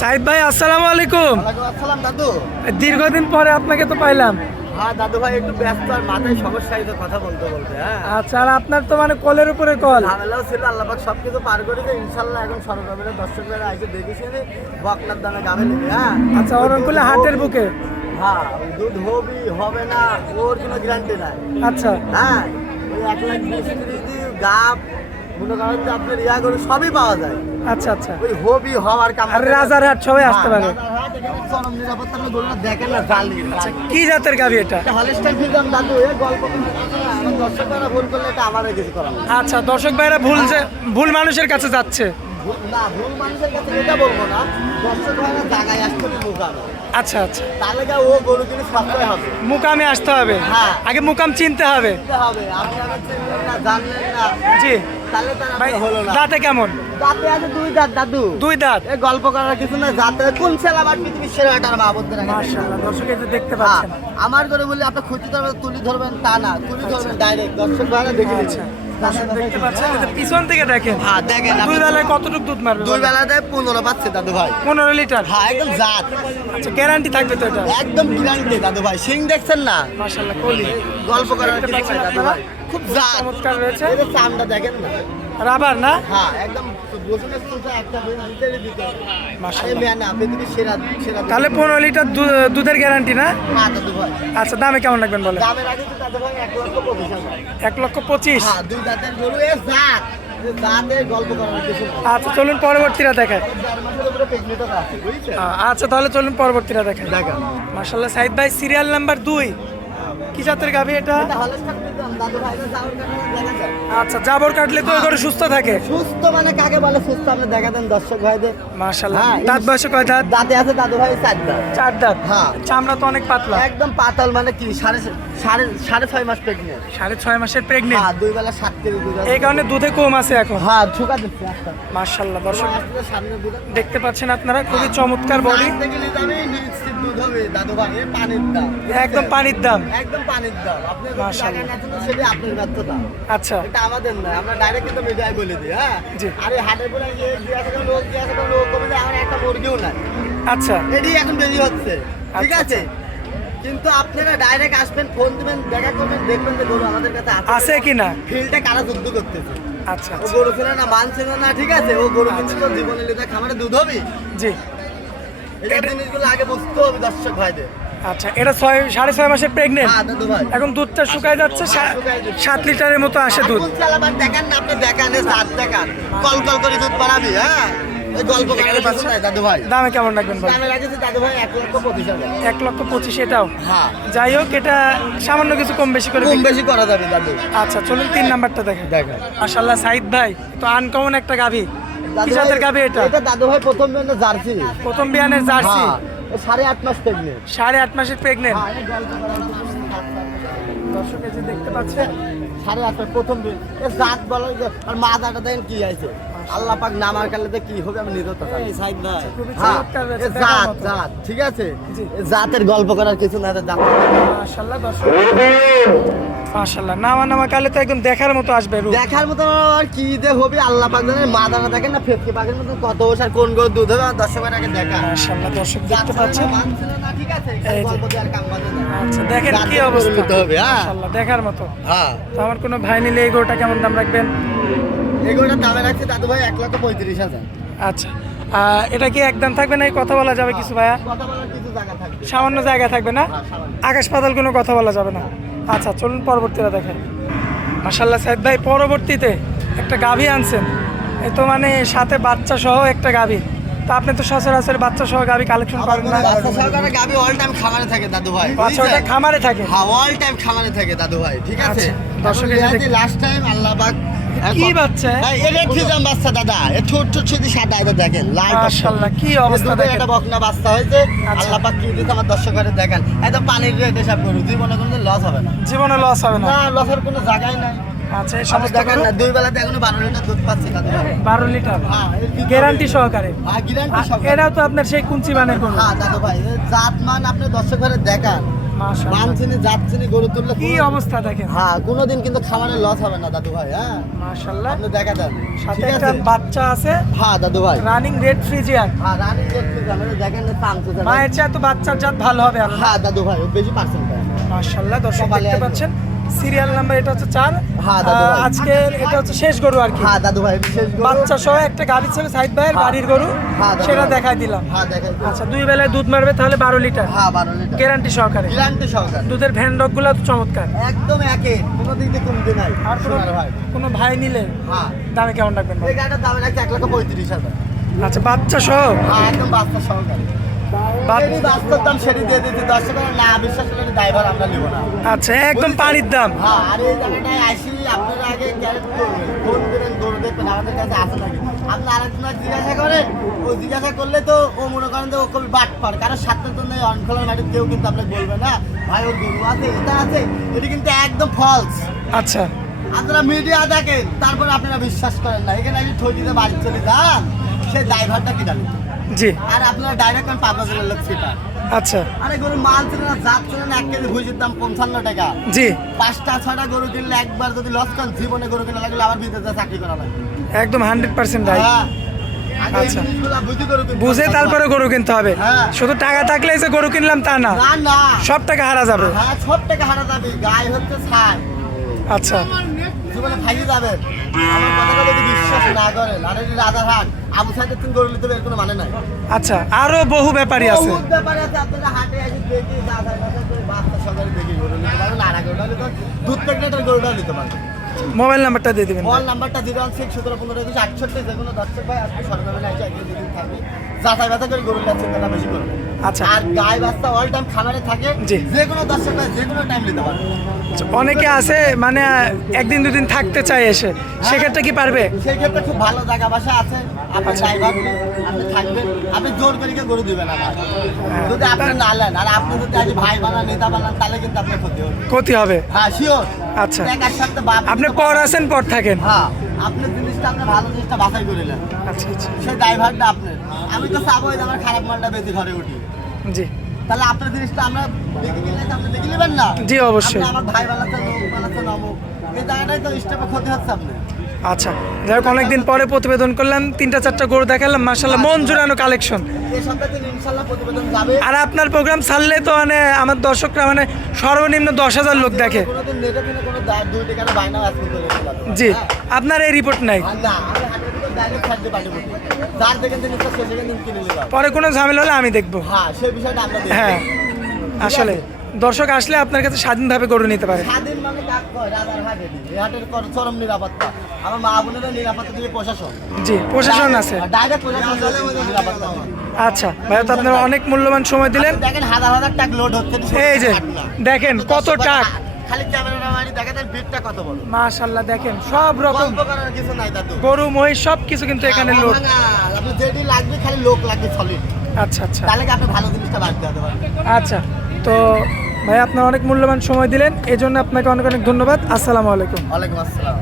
সাইদ ভাই আসসালামু আলাইকুম। ওয়ালাইকুম আসসালাম দাদু। দীর্ঘদিন পরে আপনাকে তো পাইলাম। হ্যাঁ দাদু ভাই একটু ব্যস্ত আর মাথায় সমস্যা হয়েছে কথা বলতে বলতে। হ্যাঁ আচ্ছা, আর আপনার তো মানে কলের উপরে কল। ঝামেলাও ছিল, আল্লাহ পাক সবকিছু পার করে দিয়ে ইনশাল্লাহ এখন সরকারের দর্শকরা এসে দেখেছি বকনার দামে গাবে নেবে। হ্যাঁ আচ্ছা, অরণকুলে হাটের বুকে। হ্যাঁ দুধ হবি হবে না ওর কোনো গ্যারান্টি নাই। আচ্ছা হ্যাঁ ওই 1,20,000 গাব মনে করেন যে আপনার ইয়া করে সবই পাওয়া যায়। আচ্ছা আচ্ছা, ওই হবি হওয়ার কাম আর রাজারহাট সবাই আসতে পারে। চরম নিরাপত্তা আপনি গরুটা দেখেন না জালি। কি জাতের গাভি এটা? হলিস্টাইন ফ্রিজিয়ান দাদু এই গল্প আমার দর্শকরা ভুল করলে এটা আমাদের কিছু করার নেই। আচ্ছা, দর্শক ভাইরা ভুল মানুষের কাছে যাচ্ছে। না ভুল মানুষের কাছে এটা বলবো না, দর্শক ভাইরা জায়গায় আসতে হবে মুকামে। আচ্ছা আচ্ছা, তাহলে ও গরু কিনে সস্তায় হবে। মুকামে আসতে হবে। হ্যাঁ। আগে মুকাম চিনতে হবে। কিনতে হবে, আপনি আবার চিনলেন না জানলেন না, জি তাহলে তার ভাই, হলো না। দাঁতে কেমন? দাঁতে আছে 2 দাঁত দাদু। 2 দাঁত। এই গল্প করার কিছু না, জাতে কোন ছেলে আবার পৃথিবীর সেরা আটার মা বলতে রাখেন। মাশাআল্লাহ, দর্শক এই যে দেখতে হ্যাঁ, পাচ্ছেন। আমার করে বলি আপনি খুঁজতে ধরবেন তুলি ধরবেন তা না, তুলি ধরবেন ডাইরেক্ট দর্শক ভাইরা দেখে আচ্ছা, নিচ্ছেন। দর্শক দেখতে পাচ্ছেন, এই যে পিছন থেকে দেখেন। হ্যাঁ দেখেন দুই বেলায় কতটুকু দুধ মারবে? 2 বেলাতে 15 পাচ্ছে দাদু ভাই। 15 লিটার। হ্যাঁ একদম জাত, আচ্ছা, গ্যারান্টি থাকবে তো এটা? একদম গ্যারান্টি দাদু ভাই। সিং দেখছেন না, মাশাআল্লাহ, কলি গল্প করার দেখতে কিছু পাচ্ছেন নাই দাদু আপনারা? ভাই, খুব জাত। চমৎকার রয়েছে। এই যে চামড়া দেখেন না, রাবার না? হ্যাঁ একদম বসুনের চুলটা একটা ভিতরে দিতে হবে। মাশাআল্লাহ। এই মেয়ে না পৃথিবীর সেরা সেরা তাহলে 15 লিটার দুধের গ্যারান্টি না? হ্যাঁ দাদু ভাই। আচ্ছা, দামে কেমন রাখবেন বলে? দামের আগে তো দাদু ভাই 1,25,000। 1,25,000। হ্যাঁ 2 দাঁতের গরু এ জাত, এই জাতের গল্প করার কিছু নাই। আচ্ছা, চলুন পরবর্তীরা দেখায়। 4 মাসের উপরে প্রেগনেন্টও আছে বুঝছেন। আচ্ছা, তাহলে চলুন পরবর্তীরা দেখায়। দেখা মাশাআল্লাহ, সাইদ ভাই সিরিয়াল নাম্বার 2। কি জাতের গাভি এটা? এটা হলস্টাইন ফ্রিজিয়ান দাদু ভাই, এটা যাওয়ার কারণে দেখা যায়। আচ্ছা, জাবর কাটলে তো ওই গরু সুস্থ থাকে। সুস্থ মানে কাকে বলে সুস্থ, আপনি দেখা দেন দর্শক ভাইদের। মাশাআল্লাহ, হ্যাঁ, দাঁত বয়সে কয় দাঁত? দাঁতে আছে দাদু ভাই 4 দাঁত। 4 দাঁত। হ্যাঁ। চামড়া তো অনেক পাতলা। একদম পাতাল, মানে কি সাড়ে 6.5 মাস প্রেগনেন্ট। 6.5 মাসের প্রেগনেন্ট। হ্যাঁ 2 বেলা 7 কেজি দুধ আছে। এই কারণে দুধে কম আছে এখন। হ্যাঁ ঝুঁকা দিচ্ছে একটা। মাশাআল্লাহ, দর্শক আসলে সামনে দুধ আছে। দেখতে পাচ্ছেন আপনারা, খুবই চমৎকার বডি। দেখতে গেলে দামে নিশ্চিত দুধ হবে দাদু ভাই, এ পানির দাম। একদম পানির দাম। একদম পানির দাম। আপনি মাশাআল্লাহ। টাকা না দিলে সেটা আপনার ব্যর্থতা। আচ্ছা, এটা আমাদের না, আমরা ডাইরেক্ট কিন্তু মিডিয়ায় বলে দিই। হ্যাঁ জি। আরে হাটের পরে গিয়ে জিজ্ঞাসা করে লোক জিজ্ঞাসা করে লোক কবে আমার একটা মুরগিও নাই, আচ্ছা এটি এখন বেশি হচ্ছে। ঠিক আচ্ছা, আছে, কিন্তু আপনারা ডাইরেক্ট আসবেন, ফোন দিবেন, দেখা করবেন, দেখবেন যে গরু আমাদের কাছে আছে কিনা। ফিল্ডে কারা যুদ্ধ করতেছে। আচ্ছা ও আচ্ছা, গরু ছিল না, মান ছিল না, ঠিক আছে, ও গরু কিন্তু তোর জীবনে লিখে খামারে দুধ হবে। জি। এই জিনিসগুলো আগে বুঝতে হবে দর্শক ভাইদের। আচ্ছা, এটা 6.5 মাসের প্রেগনেন্ট। হ্যাঁ দাদু ভাই, এখন দুধটা শুকায় যাচ্ছে, 7 লিটারের মতো আসে দুধ। আগুন চালাবার দেখান না, আপনি দেখান, এ জাত দেখান, কল কল করে দুধ বাড়াবি। হ্যাঁ এই গল্প করার কিছু নাই দাদু ভাই। দামে কেমন রাখবেন বল? দামে রাখেছে দাদু ভাই 1,25,000। 1,25,000 এটাও। হ্যাঁ যাই হোক, এটা সামান্য কিছু কম বেশি করে কম বিক্রি- বেশি করা যাবে দাদু। আচ্ছা, চলুন 3 নাম্বারটা দেখেন। দেখা মাশাআল্লাহ, সাইদ ভাই তো আনকমন একটা গাভি। কি জাতের গাভি এটা? এটা দাদু ভাই প্রথম বিয়ানের জার্সি। প্রথম বিয়ানের জার্সি। হ্যাঁ 8.5 মাস প্রেগনেন্ট। 8.5 মাসের প্রেগনেন্ট। হ্যাঁ এই গল্প করার কিছু নাই। দর্শক এই যে দেখতে পাচ্ছেন। 8.5 মাস প্রথম বিয়ান, এ জাত বলে যে আর মাথাটা দেখেন কি আছে, আল্লাহ পাক নামার কালেতে কি হবে আমি নিজেও তো জানি। খুবই হ্যাঁ চমৎকার এ রয়েছে, দেখার জাত মতো। জাত, ঠিক আছে, জি। এ জাতের গল্প করার কিছু না, জাত মাশাআল্লাহ, দর্শক মাশাআল্লাহ, নামা কালে তো একদম দেখার মতো আসবে রূপ। দেখার মতো আর কি যে হবে আল্লাহ পাক জানে। মাদানা দেখেন না ফেটকে পাখির মতো কত বছর কোন গরু দুধ হবে, আমার দর্শকের আগে দেখা। মাশাআল্লাহ, দর্শক দেখতে পাচ্ছেন। মানছিল না, ঠিক আছে, এই যে। গল্প দিয়ে আর কাম বাজে না। আচ্ছা, দেখেন কি জাতের অবস্থা। গরু নিতে হবে। হ্যাঁ মাশাআল্লাহ, দেখার মতো। হ্যাঁ তো আমার কোনো ভাই নিলে এই গরুটা কেমন দাম রাখবেন? এগুলোর দামে রাখছে দাদু ভাই 1,35,000। আচ্ছা, এটা কি একদম থাকবে না, কথা বলা যাবে কিছু ভাইয়া? কথা বলার কিছু জায়গা থাকবে। সামান্য জায়গা থাকবে না, হ্যাঁ, সামান্য। আকাশ পাতাল কোনো কথা বলা যাবে না। আচ্ছা, চলুন পরবর্তীটা দেখেন। মাশাআল্লাহ, সাইদ ভাই পরবর্তীতে একটা গাভী আনছেন। এ তো মানে সাথে বাচ্চা সহ একটা গাভী। তো আপনি তো সচরাচর বাচ্চা সহ গাভী কালেকশন আমার করেন কোনো না? বাচ্চা সহকারে গাভী all time খামারে থাকে দাদু ভাই। আচ্ছা, ওটা বুঝছেন? খামারে থাকে। হ্যাঁ all time খামারে থাকে দাদু ভাই, ঠিক আছে। আচ্ছা, দর্শকের সাথে- লাস্ট টাইম আল্লাহ পাক কি বাচ্চা? ভাই এটা ফ্রিজাম বাচ্চা দাদা, এ ছোট ছোট শুধু সাদা, এটা দেখেন লাল বাচ্চা। মাশাআল্লাহ, কি অবস্থা দুধে দেখেন। একটা বকনা বাচ্চা হয়েছে, আচ্ছা। আল্লাহ পাক কি দিতে আমার দর্শকরে দেখেন। একদম পানির রেট হিসাব করু, জীবনে কোনো লস হবে না। জীবনে লস হবে না। না লসের কোনো জায়গাই নাই। আচ্ছা, এই আপনি সমস্ত দেখেন না 2 বেলাতে এখনো 12 লিটার দুধ পাচ্ছি দাদু ভাই। 12 লিটার হ্যাঁ গ্যারান্টি সহকারে। গ্যারান্টি সব। এটাও তো আপনার সেই কুঞ্চি বানের গরু। হ্যাঁ দাদু ভাই, এ জাত মান আপনি দর্শকরে দেখান, মাশাআল্লাহ। মানচিনি যাচ্ছিনি গরু তুললে কি অবস্থা দেখেন, হ্যাঁ কোনোদিন কিন্তু খামারে লস হবে না দাদু ভাই। হ্যাঁ মাশাআল্লাহ। আপনি দেখা দেন সাথে ঠিক একটা আছে? বাচ্চা আছে, হ্যাঁ দাদু ভাই, রানিং রেড ফ্রিজিয়ান। হ্যাঁ রানী দেখতে যাবেন, দেখেন না পাঁচশো টাকা। মায়ের চেয়ে তো বাচ্চার জাত ভালো হবে আল্লাহ। হ্যাঁ দাদু ভাই ও বেশি পার্সেন্ট পায়। মাশাআল্লাহ, দর্শক কপালে দেখতে আছে। পাচ্ছেন সিরিয়াল নাম্বার এটা হচ্ছে 4। হ্যাঁ, দাদু ভাই। আজকে এটা হচ্ছে শেষ গরু আর কি, হ্যাঁ দাদু ভাই বিশেষ গরু। বাচ্চা সহ একটা গাভী ছিল সাইদ ভাইয়ের হ্যাঁ। বাড়ির গরু, হ্যাঁ, দাদু সেটা ভাই। দেখাই দিলাম। হ্যাঁ দেখেন। আচ্ছা, 2 বেলায় দুধ মারবে তাহলে 12 লিটার, হ্যাঁ 12 লিটার গ্যারান্টি সহকারে। গ্যারান্টি সহকারে, দুধের ভ্যানডক গুলো তো চমৎকার। একদম একে, কোনো দিক দিয়ে কমতি নাই। আর কোনো সোনার ভাই, কোনো ভাই নিলে হ্যাঁ দামে কেমন রাখবেন ভাই? এই গাড়িটার দাম রাখছে 1,35,000। আচ্ছা, বাচ্চা সহ হ্যাঁ একদম বাচ্চা সহকারে। যেটি বাস্তব দাম সেটি দিয়ে দিতে, দর্শকেরা না বিশ্বাস করলে ড্রাইভার আমরা নেব না। আচ্ছা, একদম পানির দাম। হ্যাঁ, আর এই জায়গাটায় আসি আপনারা আগে ক্যারেক্ট করবেন, ফোন করেন, গরু দেখবেন, আমাদের কাছে আসে নাকি। আপনি আরেকজনের জিজ্ঞাসা করেন, ও জিজ্ঞাসা করলে তো ও মনে করেন যে ও কবি বাট পার, কারণ সাতটার জন্য অনখোলার মাটির কেউ কিন্তু আপনাকে বলবে না ভাই ওর গরু আছে এটা আছে, এটি কিন্তু একদম ফলস। আচ্ছা, আপনারা মিডিয়া দেখেন, তারপরে আপনারা বিশ্বাস করেন না। এখানে আমি ঠই দিতে বাড়ি চলে যান, সেই ড্রাইভারটা কি জানেন, জি, আর আপনারা ডাইরেক্ট আমি 5 হাজারের লোক সেটা। আচ্ছা, আরে গরু মাল ছিল না, জাত ছিল না, 1 কেজি ভুষির দাম 55 টাকা। জি, 5টা 6টা গরু কিনলে একবার যদি লস করেন, জীবনে গরু কিনা লাগলে আবার বিদেশে চাকরি করা লাগবে। একদম 100% রাইট। হ্যাঁ, আগে এই আচ্ছা। জিনিসগুলো বুঝে গরু কিনতে বুঝে হবে। তারপরে গরু কিনতে হবে। হ্যাঁ। শুধু টাকা থাকলেই যে গরু কিনলাম তা না, না না, সব টাকা হারা যাবে। হ্যাঁ সব টাকা হারা যাবে, গায়ে হচ্ছে ছাই, আচ্ছা, জীবনে ফাইয়ে যাবেন। আমার কথাটা যদি বিশ্বাস না করেন, আর এই রাজারহাট আবু সাইদের তুমি গরু নিতে হবে এর কোনো মানে নাই। আচ্ছা, আরো বহু ব্যাপারই আছে। বহুত ব্যাপার আছে, আপনারা হাটে এসে দেখি দাদা করে বাচ্চা সকালে দেখি গরু নিতে পারেন, আর আগে গরুটা নিতে পারেন, দুধ প্যাকেটের গরুটা নিতে পারেন। মোবাইল নাম্বারটা দিয়ে দিবেন। ফোন নাম্বারটা 016-17-15-68, যে কোনো দর্শক ভাই আজকে সরকারি আইসা একদিন দুদিন থাকবে, যাচাই বাছাই করে গরুর চিন্তা বেশি করবে। আচ্ছা। আর গায়ে বাচ্চা অল টাইম খামারে থাকে, জি। যে কোনো দর্শক ভাই যে কোনো টাইম নিতে পারবে। আচ্ছা, অনেকে আছে মানে একদিন দুদিন থাকতে চায় এসে, সেক্ষেত্রে কি পারবে? সেই ক্ষেত্রে খুব ভালো জায়গা বাসা আছে, আপনি আচ্ছা। ড্রাইভার আপনি থাকবেন, আপনি জোর করে কেউ গরু দিবেন না ভাই। হ্যাঁ। যদি আপনি না নেন, আর আপনি যদি আজ ভাই বানান নেতা বানান, তাহলে কিন্তু আপনার ক্ষতি হবে। ক্ষতি হবে। হ্যাঁ শিওর। আচ্ছা। একার সাথে বাপ আপনি পর আছেন পর থাকেন। হ্যাঁ, আপনি জিনিসটা আপনি ভালো জিনিসটা বাছাই করে নেন, আচ্ছা, আচ্ছা, সেই ড্রাইভারটা আপনার। আমি তো চাবো যে আমার খারাপ মালটা বেশি ঘরে উঠি, জি, তাহলে আপনার জিনিসটা আমরা দেখে গেলে আপনি দেখে নেবেন না। জি, অবশ্যই। আপনি আমার ভাই বানাচ্ছে, লোক বানাচ্ছে, নমুক, এই জায়গাটাই তো স্টেপে ক্ষতি হচ্ছে আপনার। আচ্ছা, যাই হোক অনেকদিন পরে প্রতিবেদন করলাম, 3টা-4টা গরু দেখালাম, মাশাআল্লাহ মন জুড়ানো কালেকশন। এই সপ্তাহে ইনশাল্লাহ প্রতিবেদন যাবে। আর আপনার প্রোগ্রাম ছাড়লে তো মানে আমার দর্শকরা মানে সর্বনিম্ন 10,000 লোক দেখে। কোনোদিন নেটে কিনে কোনো 2 টাকার বায়না আজকে করে দিলাম। জি, আপনার এই রিপোর্ট নাই, আর না, আমি হাটের ভিতর ডাইরেক্ট ছাড়তে পারি বলি। যার দেখেন জিনিসটা সে সেখান থেকে কিনে নিলাম। পরে কোনো ঝামেলা হলে আমি দেখবো। হ্যাঁ, সেই বিষয়টা আমরা দেখি। হ্যাঁ, আসলে দর্শক আসলে আপনার কাছে স্বাধীনভাবে গরু নিতে পারে। স্বাধীন মানে কাজ করে রাজার হাটে, এই হাটের চরম নিরাপত্তা। আমার মা বোনেরা নিরাপত্তা দিয়ে প্রশাসন। জি, প্রশাসন আছে। ডাইরেক্ট প্রশাসন নিরাপত্তা দিয়ে। আচ্ছা ভাইয়া, তো আপনারা অনেক মূল্যবান সময় দিলেন। দেখেন হাজার হাজার টাকা লোড হচ্ছে, এই যে হাট না। দেখেন কত টাক, খালি ক্যামেরা মারি দেখেন ভিড়টা কত বড়। মাশাআল্লাহ দেখেন সব রকম গল্প করার কিছু নাই দাদু। গরু মহিষ সব কিছু কিন্তু এখানে লোক। আপনি যেটি লাগবে খালি লোক লাগবে সলিড, আচ্ছা, আচ্ছা, তাহলে কি আপনি ভালো জিনিসটা বাড়তে হতে পারবেন। আচ্ছা, তো ভাই আপনার অনেক মূল্যবান সময় দিলেন, এই জন্য আপনাকে অনেক অনেক ধন্যবাদ। আসসালামু আলাইকুম। ওয়ালাইকুম আসসালাম।